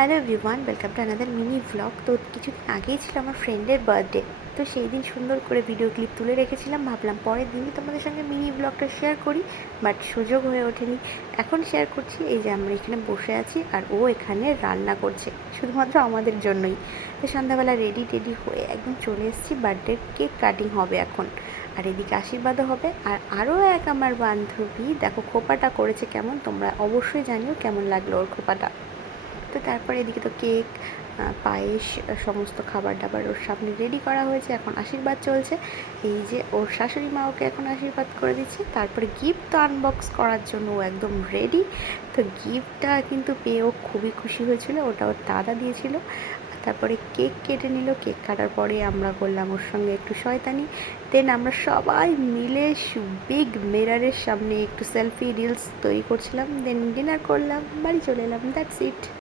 Hello everyone, welcome to another mini vlog. তো কিছুদিন আগেই ছিল আমার ফ্রেন্ডের বার্থডে। তো সেই দিন সুন্দর করে ভিডিও ক্লিপ তুলে রেখেছিলাম, ভাবলাম পরের দিনই তোমাদের সঙ্গে মিনি ভ্লগটা শেয়ার করি, বাট সুযোগ হয়ে ওঠেনি। এখন শেয়ার করছি। এই যে আমরা এখানে বসে আছি আর ও এখানে রান্না করছে শুধুমাত্র আমাদের জন্যই। তো সন্ধ্যাবেলা রেডি টেডি হয়ে একদম চলে এসেছি, বার্থডের কেক কাটিং হবে এখন, আর এদিকে আশীর্বাদও হবে। আর আরও এক আমার বান্ধবী দেখো খোপাটা করেছে কেমন, তোমরা অবশ্যই জানিও কেমন লাগলো ওর খোপাটা। তো তারপরে এদিকে তো কেক, পায়েস, সমস্ত খাবার দাবার ওর সামনে রেডি করা হয়েছে, এখন আশীর্বাদ চলছে। এই যে ওর শাশুড়ি মা ওকে এখন আশীর্বাদ করে দিচ্ছে, তারপরে গিফট তো আনবক্স করার জন্য ও একদম রেডি। তো গিফটটা কিন্তু পেয়ে ও খুবই খুশি হয়েছিল, ওটা ওর দাদা দিয়েছিল। তারপরে কেক কেটে নিল, কেক কাটার পরে আমরা করলাম ওর সঙ্গে একটু শয়তানি। দেন আমরা সবাই মিলে বিগ মিররের সামনে একটু সেলফি রিলস তৈরি করছিলাম, দেন ডিনার করলাম, বাড়ি চলে এলাম। That's it.